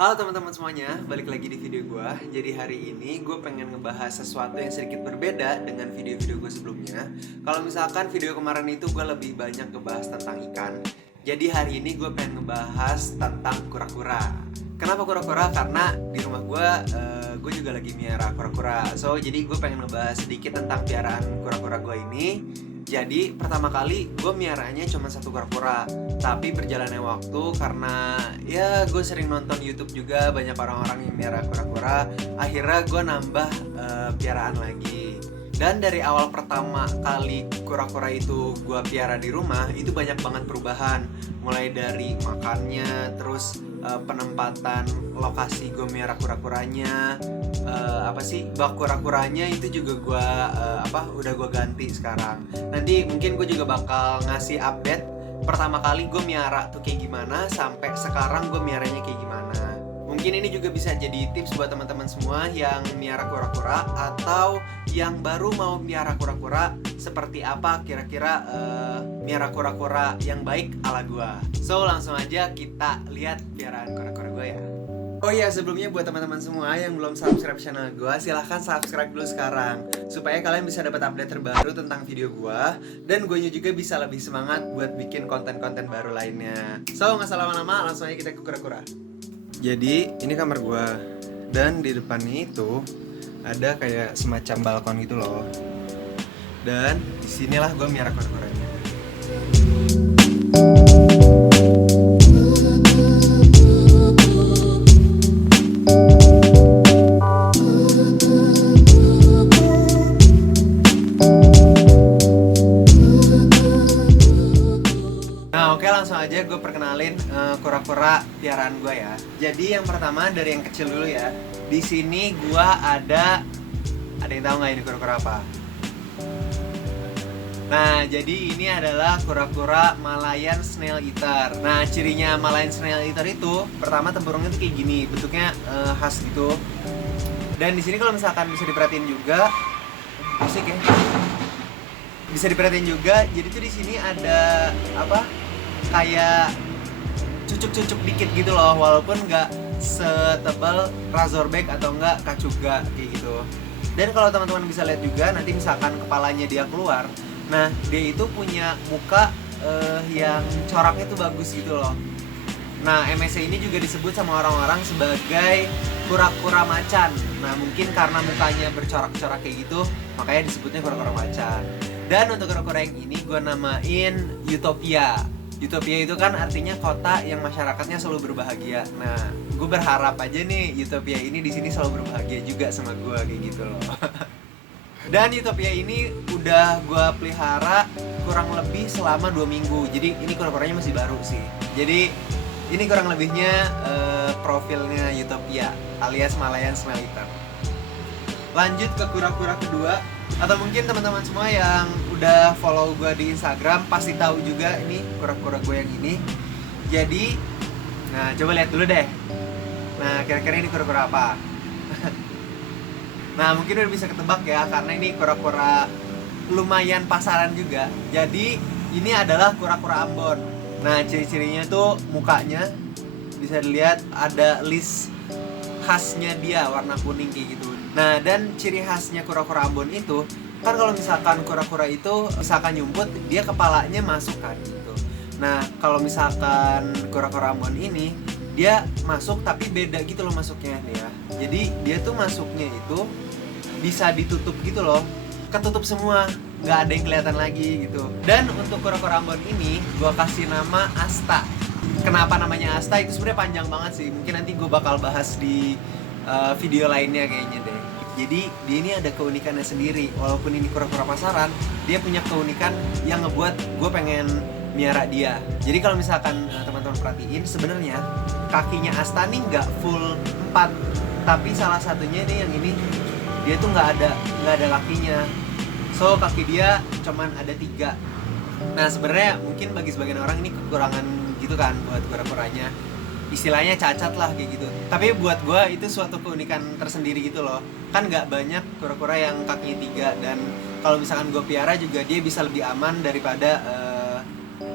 Halo teman-teman semuanya, balik lagi di video gue. Jadi hari ini gue pengen ngebahas sesuatu yang sedikit berbeda dengan video-video gue sebelumnya. Kalau misalkan video kemarin itu gue lebih banyak ngebahas tentang ikan. Jadi hari ini gue pengen ngebahas tentang kura-kura. Kenapa kura-kura? Karena di rumah gue juga lagi miara kura-kura. Jadi gue pengen ngebahas sedikit tentang piaraan kura-kura gue ini. Jadi pertama kali gue miaranya cuma satu kura-kura. Tapi berjalannya waktu karena ya gue sering nonton YouTube juga banyak orang-orang yang miara kura-kura. Akhirnya gue nambah piaraan lagi. Dan dari awal pertama kali kura-kura itu gue piara di rumah itu banyak banget perubahan. Mulai dari makannya, terus penempatan lokasi gue miara kura-kuranya, bak kura-kuranya itu juga gue udah gue ganti sekarang. Nanti mungkin gue juga bakal ngasih update pertama kali gue miara tuh kayak gimana sampai sekarang gue miaranya kayak gimana. Mungkin ini juga bisa jadi tips buat teman-teman semua yang miara kura-kura atau yang baru mau miara kura-kura, seperti apa kira-kira miara kura-kura yang baik ala gua. So langsung aja kita lihat piaraan kura-kura gua ya. Oh iya, sebelumnya buat teman-teman semua yang belum subscribe channel gue, silahkan subscribe dulu sekarang supaya kalian bisa dapat update terbaru tentang video gue. Dan gue juga bisa lebih semangat buat bikin konten-konten baru lainnya. So, nggak usah lama-lama, langsung aja kita ke kura-kura. Jadi, ini kamar gue. Dan di depannya itu ada kayak semacam balkon gitu loh. Dan disinilah gue miara kura-kuranya. Langsung aja gue perkenalin kura-kura piaraan gue ya. Jadi yang pertama dari yang kecil dulu ya. Di sini gue ada yang tahu nggak ini kura-kura apa? Nah, jadi ini adalah kura-kura Malayan Snail Eater. Nah, cirinya Malayan Snail Eater itu pertama tempurungnya tuh kayak gini, bentuknya khas gitu. Dan di sini kalau misalkan bisa diperhatiin juga, musik ya. Bisa diperhatiin juga, jadi tuh di sini ada kayak cucuk-cucuk dikit gitu loh, walaupun nggak setebal Razorback atau nggak Kacuga kayak gitu. Dan kalau teman-teman bisa lihat juga nanti misalkan kepalanya dia keluar, nah dia itu punya muka yang coraknya tuh bagus gitu loh. Nah MSC ini juga disebut sama orang-orang sebagai kura-kura macan. Nah mungkin karena mukanya bercorak-corak kayak gitu, makanya disebutnya kura-kura macan. Dan untuk kura-kura yang ini gue namain Utopia. Utopia itu kan artinya kota yang masyarakatnya selalu berbahagia. Nah, gue berharap aja nih Utopia ini di sini selalu berbahagia juga sama gue kayak gitu loh. Dan Utopia ini udah gue pelihara kurang lebih selama 2 minggu. Jadi ini kura-kuranya masih baru sih. Jadi ini kurang lebihnya profilnya Utopia alias Malayan Snail Eater. Lanjut ke kura-kura kedua. Atau mungkin teman-teman semua yang udah follow gue di Instagram pasti tahu juga ini kura-kura gue yang ini. Jadi, nah coba lihat dulu deh. Nah kira-kira ini kura-kura apa? Nah mungkin udah bisa ketebak ya, karena ini kura-kura lumayan pasaran juga. Jadi ini adalah kura-kura Ambon. Nah ciri-cirinya tuh mukanya bisa dilihat ada list khasnya dia warna kuning kayak gitu. Nah dan ciri khasnya kura-kura Ambon itu kan kalau misalkan kura-kura itu misalkan nyumput, dia kepalanya masuk kan gitu. Nah kalau misalkan kura-kura Ambon ini dia masuk tapi beda gitu loh masuknya dia. Jadi dia tuh masuknya itu bisa ditutup gitu loh, ketutup semua, nggak ada yang kelihatan lagi gitu. Dan untuk kura-kura Ambon ini gue kasih nama Asta. Kenapa namanya Asta itu sebenarnya panjang banget sih. Mungkin nanti gue bakal bahas di video lainnya kayaknya deh. Jadi dia ini ada keunikannya sendiri. Walaupun ini kura-kura pasaran, dia punya keunikan yang ngebuat gue pengen miara dia. Jadi kalau misalkan teman-teman perhatiin, sebenarnya kakinya Asta nih nggak full 4, tapi salah satunya nih yang ini dia tuh nggak ada kakinya. So kaki dia cuman ada 3. Nah sebenarnya mungkin bagi sebagian orang ini kekurangan gitu kan buat kura-kuranya, istilahnya cacat lah kayak gitu. Tapi buat gue itu suatu keunikan tersendiri gitu loh. Kan nggak banyak kura-kura yang kakinya 3, dan kalau misalkan gue piara juga dia bisa lebih aman daripada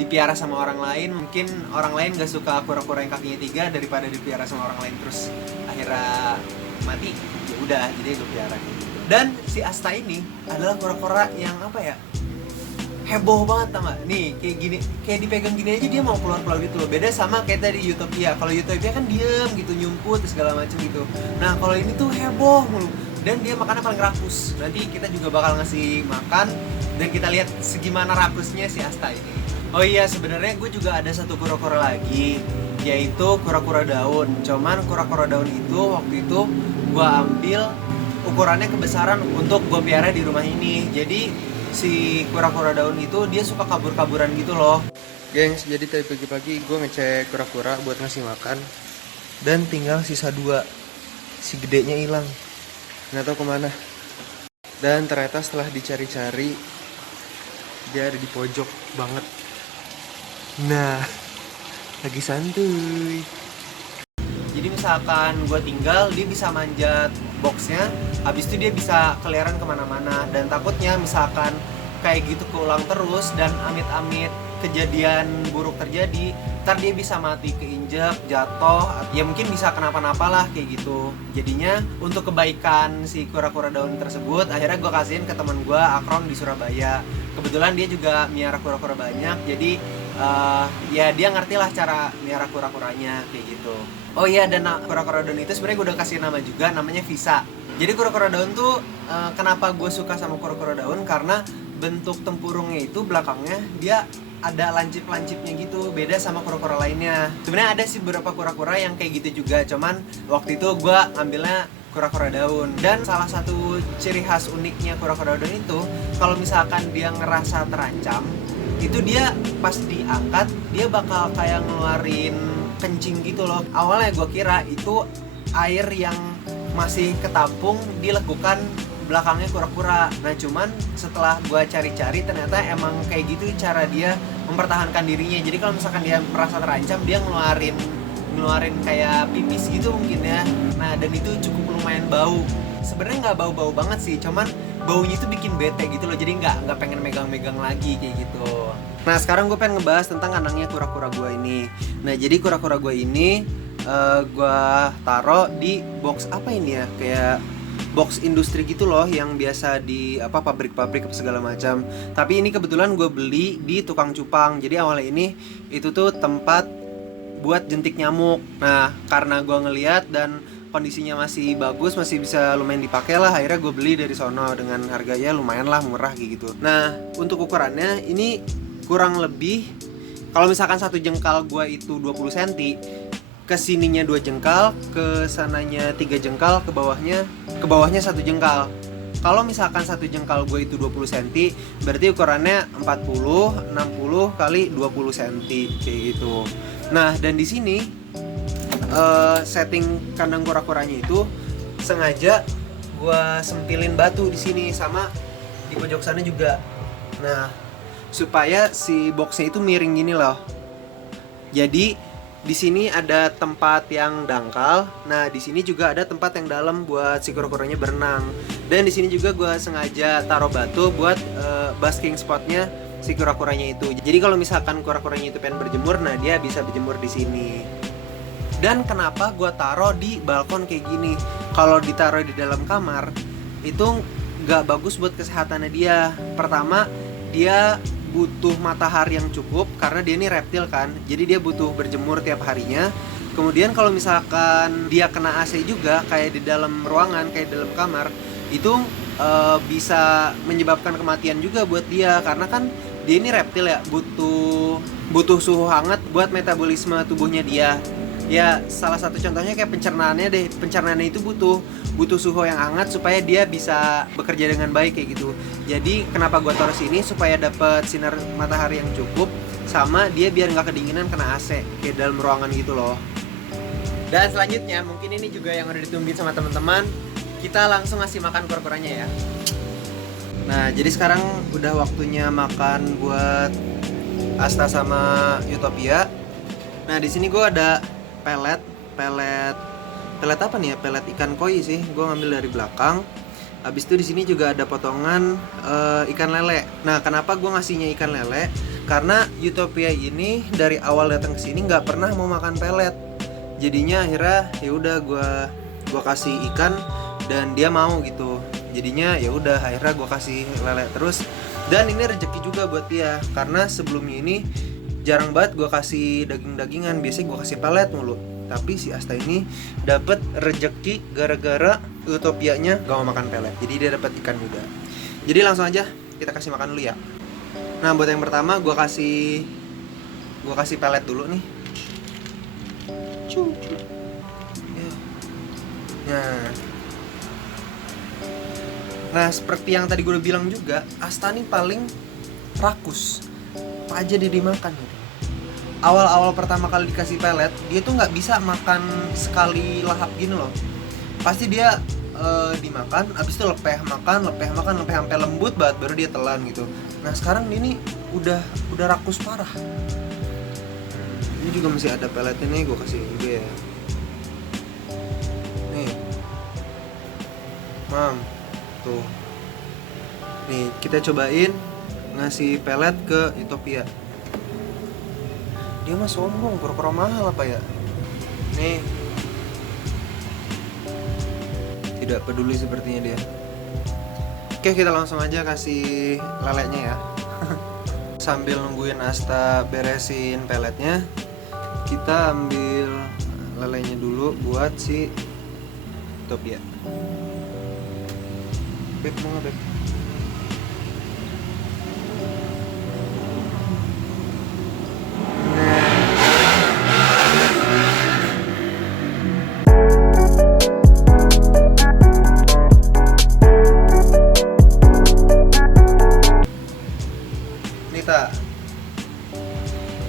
dipiara sama orang lain. Mungkin orang lain gak suka kura-kura yang kakinya 3 daripada dipiara sama orang lain terus akhirnya mati. Ya udah, jadi gue piara gitu. Dan si Asta ini adalah kura-kura yang apa ya, heboh banget tau gak? Nih kayak gini, kayak dipegang gini aja dia mau keluar-keluar gitu loh. Beda sama kayak tadi Utopia. Kalau Utopia kan diem gitu, nyumput segala macem gitu. Nah kalau ini tuh heboh mulu. Dan dia makannya paling rakus. Nanti kita juga bakal ngasih makan dan kita lihat segimana rakusnya si Asta ini. Oh iya, sebenarnya gue juga ada satu kura-kura lagi, yaitu kura-kura daun. Cuman kura-kura daun itu waktu itu gue ambil ukurannya kebesaran untuk gue piara di rumah ini. Jadi si kura-kura daun itu dia suka kabur-kaburan gitu loh. Gengs, jadi tadi pagi-pagi gue ngecek kura-kura buat ngasih makan. Dan tinggal sisa 2. Si gedenya hilang, nggak tahu kemana. Dan ternyata setelah dicari-cari, dia ada di pojok banget. Nah, lagi santuy. Jadi misalkan gue tinggal, dia bisa manjat boxnya, habis itu dia bisa keliaran kemana-mana. Dan takutnya misalkan kayak gitu keulang terus dan amit-amit kejadian buruk terjadi, ntar dia bisa mati keinjek, jatuh, ya mungkin bisa kenapa-napa lah kayak gitu. Jadinya untuk kebaikan si kura-kura daun tersebut, akhirnya gue kasihin ke teman gue Akron di Surabaya. Kebetulan dia juga miara kura-kura banyak, jadi ya dia ngerti lah cara miara kura-kuranya kayak gitu. Oh iya, dan kura-kura daun itu sebenarnya gue udah kasih nama juga, namanya Visa. Jadi kura-kura daun tuh kenapa gue suka sama kura-kura daun, karena bentuk tempurungnya itu belakangnya dia ada lancip-lancipnya gitu, beda sama kura-kura lainnya. Sebenarnya ada sih beberapa kura-kura yang kayak gitu juga, cuman waktu itu gue ambilnya kura-kura daun. Dan salah satu ciri khas uniknya kura-kura daun itu, kalau misalkan dia ngerasa terancam, itu dia pas diangkat dia bakal kayak ngeluarin kencing gitu loh. Awalnya gue kira itu air yang masih ketampung di lekukan belakangnya kura-kura. Nah cuman setelah gue cari-cari ternyata emang kayak gitu cara dia mempertahankan dirinya. Jadi kalau misalkan dia merasa terancam, dia ngeluarin kayak pipis gitu mungkin ya. Nah dan itu cukup lumayan bau. Sebenarnya nggak bau-bau banget sih, cuman baunya itu bikin bete gitu loh. Jadi nggak pengen megang-megang lagi kayak gitu. Nah sekarang gue pengen ngebahas tentang kandangnya kura-kura gue ini. Nah jadi kura-kura gue ini gue taro di box apa ini ya, kayak box industri gitu loh, yang biasa di pabrik-pabrik segala macam. Tapi ini kebetulan gue beli di tukang cupang. Jadi awalnya ini itu tuh tempat buat jentik nyamuk. Nah karena gue ngeliat dan kondisinya masih bagus, masih bisa lumayan dipakai lah, akhirnya gue beli dari sono dengan harganya lumayan lah murah gitu. Nah untuk ukurannya ini kurang lebih, kalau misalkan satu jengkal gue itu 20 cm, kesininya 2 jengkal, ke sananya 3 jengkal, ke bawahnya 1 jengkal. Kalau misalkan satu jengkal gue itu 20 cm, berarti ukurannya 40 60 kali 20 cm kayak gitu. Nah dan di sini setting kandang kura-kuranya itu sengaja gue sempilin batu di sini sama di pojok sana juga. Nah supaya si boxnya itu miring gini loh. Jadi di sini ada tempat yang dangkal. Nah di sini juga ada tempat yang dalam buat si kura-kuranya berenang. Dan di sini juga gue sengaja taruh batu buat basking spotnya si kura-kuranya itu. Jadi kalau misalkan kura-kuranya itu pengen berjemur, nah dia bisa berjemur di sini. Dan kenapa gue taruh di balkon kayak gini? Kalau ditaruh di dalam kamar itu nggak bagus buat kesehatannya dia. Pertama, dia butuh matahari yang cukup karena dia ini reptil kan. Jadi dia butuh berjemur tiap harinya. Kemudian kalau misalkan dia kena AC juga kayak di dalam ruangan, kayak di dalam kamar, itu bisa menyebabkan kematian juga buat dia, karena kan dia ini reptil ya, butuh suhu hangat buat metabolisme tubuhnya dia. Ya salah satu contohnya kayak pencernaannya deh. Pencernaannya itu butuh suhu yang hangat supaya dia bisa bekerja dengan baik kayak gitu. Jadi kenapa gua taruh sini, supaya dapat sinar matahari yang cukup, sama dia biar nggak kedinginan kena AC kayak dalam ruangan gitu loh. Dan selanjutnya mungkin ini juga yang udah ditungguin sama teman-teman, kita langsung ngasih makan kura-kuranya ya. Nah jadi sekarang udah waktunya makan buat Asta sama Utopia. Nah di sini gue ada pelet apa nih ya, pelet ikan koi sih, gue ngambil dari belakang. Habis itu di sini juga ada potongan ikan lele. Nah kenapa gue ngasihnya ikan lele, Karena Utopia ini dari awal datang ke sini nggak pernah mau makan pelet. Jadinya akhirnya ya udah gua kasih ikan dan dia mau gitu. Jadinya ya udah akhirnya gua kasih lele terus. Dan ini rezeki juga buat dia karena sebelumnya ini jarang banget gua kasih daging-dagingan, biasanya gua kasih pelet mulu. Tapi si Asta ini dapat rezeki gara-gara Utopianya gak mau makan pelet. Jadi dia dapat ikan juga. Jadi langsung aja kita kasih makan dulu ya. Nah, buat yang pertama gua kasih pelet dulu nih. Nah, seperti yang tadi gue udah bilang juga, Asta nih paling rakus. Apa aja dia dimakan gitu. Awal-awal pertama kali dikasih pelet, dia tuh nggak bisa makan sekali lahap gini loh. Pasti dia dimakan, abis itu lepeh makan sampai lembut banget baru dia telan gitu. Nah sekarang ini udah rakus parah. Ini juga masih ada peletnya nih, gue kasih juga ya. Nih, mam, tuh. Nih kita cobain ngasih pelet ke Utopia. Dia mah sombong, pura-pura mahal apa ya? Nih, tidak peduli sepertinya dia. Oke, kita langsung aja kasih lelenya ya. Sambil nungguin Asta beresin peletnya, kita ambil lelenya dulu buat si Utopia. Beb, mau nggak Beb?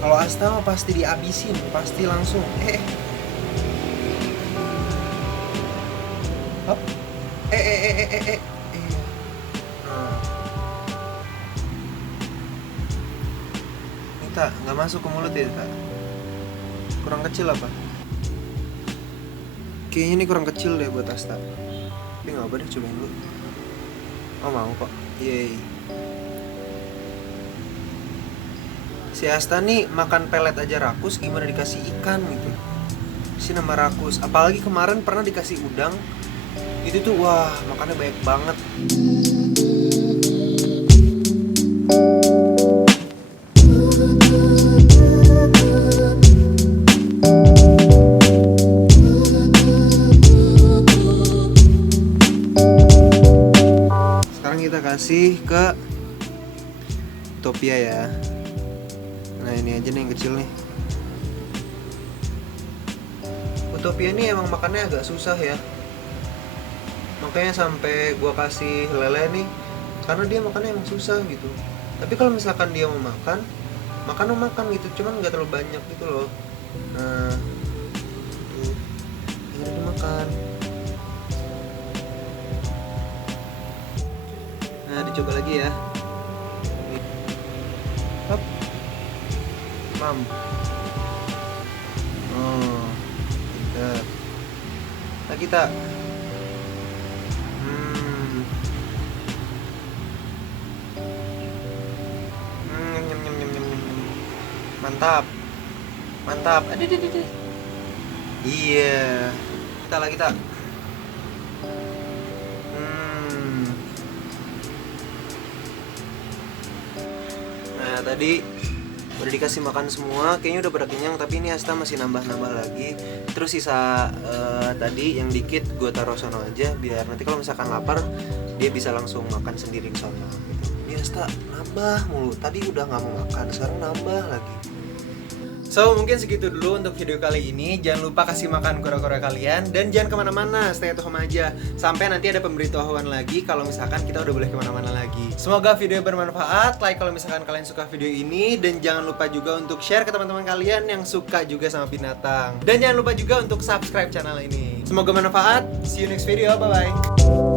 Kalau Asta mah pasti dihabisin, pasti langsung. Hop. Nita, nggak masuk ke mulut ya, Nita? Kurang kecil apa? Kayaknya ini kurang kecil deh buat Asta. Tapi nggak apa deh, cobain dulu. Oh mau kok, yeay. Si Asta nih makan pelet aja rakus, gimana dikasih ikan gitu. Si nambah rakus. Apalagi kemarin pernah dikasih udang. Itu tuh wah, makannya banyak banget. Sekarang kita kasih ke Utopia ya. Nah ini aja nih yang kecil nih. Utopia ini emang makannya agak susah ya. Makanya sampai gua kasih lele nih, karena dia makannya emang susah gitu. Tapi kalau misalkan dia mau makan gitu, cuman nggak terlalu banyak gitu loh. Nah, tuh, ini dimakan. Nah dicoba lagi ya. Hop. Mam. Oh, pintar. Lagi tak? Mantap. Mantap. Aduh. Iya. Kita lagi tak? Nah, tadi udah dikasih makan semua, kayaknya udah pada kenyang, tapi ini Asta masih nambah-nambah lagi. Terus sisa tadi yang dikit gue taruh sono aja biar nanti kalau misalkan lapar dia bisa langsung makan sendiri di sono gitu. Ini Asta nambah mulu, tadi udah nggak mau makan, sekarang nambah lagi. So mungkin segitu dulu untuk video kali ini. Jangan lupa kasih makan kura-kura kalian dan jangan kemana-mana, stay at home aja sampai nanti ada pemberitahuan lagi kalau misalkan kita udah boleh kemana-mana lagi. Semoga video bermanfaat. Like kalau misalkan kalian suka video ini, dan jangan lupa juga untuk share ke teman-teman kalian yang suka juga sama binatang. Dan jangan lupa juga untuk subscribe channel ini. Semoga bermanfaat. See you next video. Bye bye.